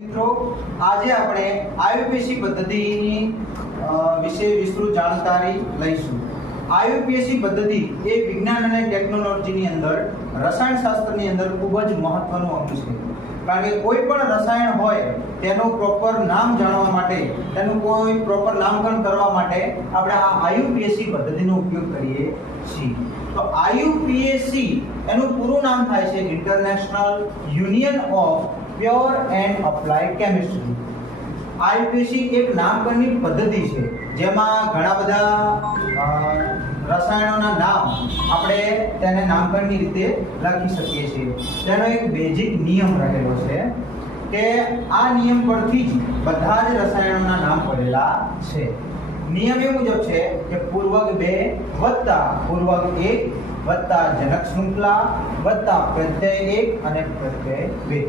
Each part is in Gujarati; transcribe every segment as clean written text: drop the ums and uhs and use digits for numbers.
મિત્રો આજે આપણે આયુપીએસસી પદ્ધતિની વિશે વિસ્તૃત જાણકારી લઈશું. આયુપીએસસી પદ્ધતિ એ વિજ્ઞાન અને ટેકનોલોજીની અંદર રસાયણશાસ્ત્રની અંદર ખૂબ જ મહત્વનું અંગ છે. કારણ કે કોઈ પણ રસાયણ હોય તેનું પ્રોપર નામ જાણવા માટે, તેનું કોઈ પ્રોપર નામકરણ કરવા માટે આપણે આ આયુપીએસસી પદ્ધતિનો ઉપયોગ કરીએ છીએ. તો આયુપીએસસી એનું પૂરું નામ થાય છે international union of pure and applied chemistry. IUPAC એક નામકરણની પદ્ધતિ છે જેમાં ઘણા બધા રસાયણોના નામ આપણે તેને નામકરણની રીતે લખી શકીએ છીએ. તેનો એક બેઝિક નિયમ રહેલો છે કે આ નિયમ પરથી જ બધા જ રસાયણોના નામ પડેલા છે. નિયમ એ મુજબ છે કે પૂર્વક 2 વત્તા પૂર્વક 1 વત્તા જનક શૃંખલા વત્તા પ્રત્યય 1 અને પ્રત્યય 2.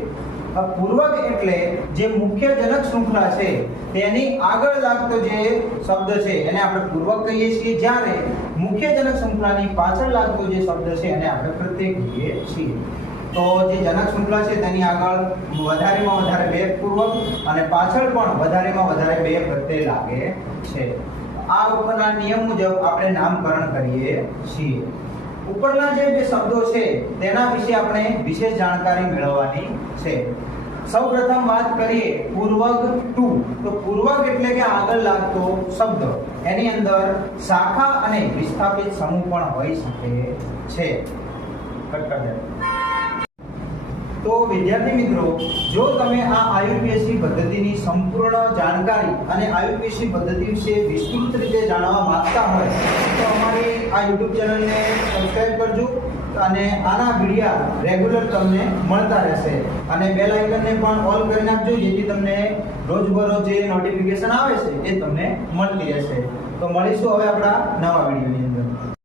પૂર્વક એટલે જે મુખ્ય જનક શૃંખલા છે તેની આગળ લાગતો જે શબ્દ છે એને આપણે પૂર્વક કહીએ છીએ, જ્યારે મુખ્ય જનક શૃંખલાની પાછળ લાગતો જે શબ્દ છે એને આપણે પ્રત્યય કહીએ છીએ. તો જે જનક શૃંખલા છે તેની આગળ વધારેમાં વધારે 2 પૂર્વક અને પાછળ પણ વધારેમાં વધારે 2 પ્રત્યય લાગે છે. આ ઉપરના નિયમ મુજબ આપણે નામકરણ કરીએ છીએ. ઉપરના જે 2 શબ્દો છે તેના વિશે આપણે વિશેષ જાણકારી મેળવવાની છે. સૌપ્રથમ વાત કરીએ પૂર્વક 2. તો પૂર્વક એટલે કે આગળ લાગતો શબ્દ, એની અંદર શાખા અને વિસ્થાપિત સમૂહ પણ હોઈ શકે છે. તો વિદ્યાર્થી મિત્રો, જો તમે આ આયુપીએસસી પદ્ધતિની સંપૂર્ણ જાણકારી અને આયુપીએસસી પદ્ધતિ વિશે વિસ્તૃત રીતે જાણવા માંગતા હોય તો અમારી આ YouTube ચેનલને સબસ્ક્રાઇબ કરજો અને આના વિડિયા રેગ્યુલર તમને મળતા રહેશે. અને બેલ આઇકનને પણ ઓલ કરી નાખજો જેથી તમને રોજબરોજ જે નોટિફિકેશન આવે છે એ તમને મળતી રહેશે. તો મળીશું હવે આપણા નવા વિડિયોની અંદર.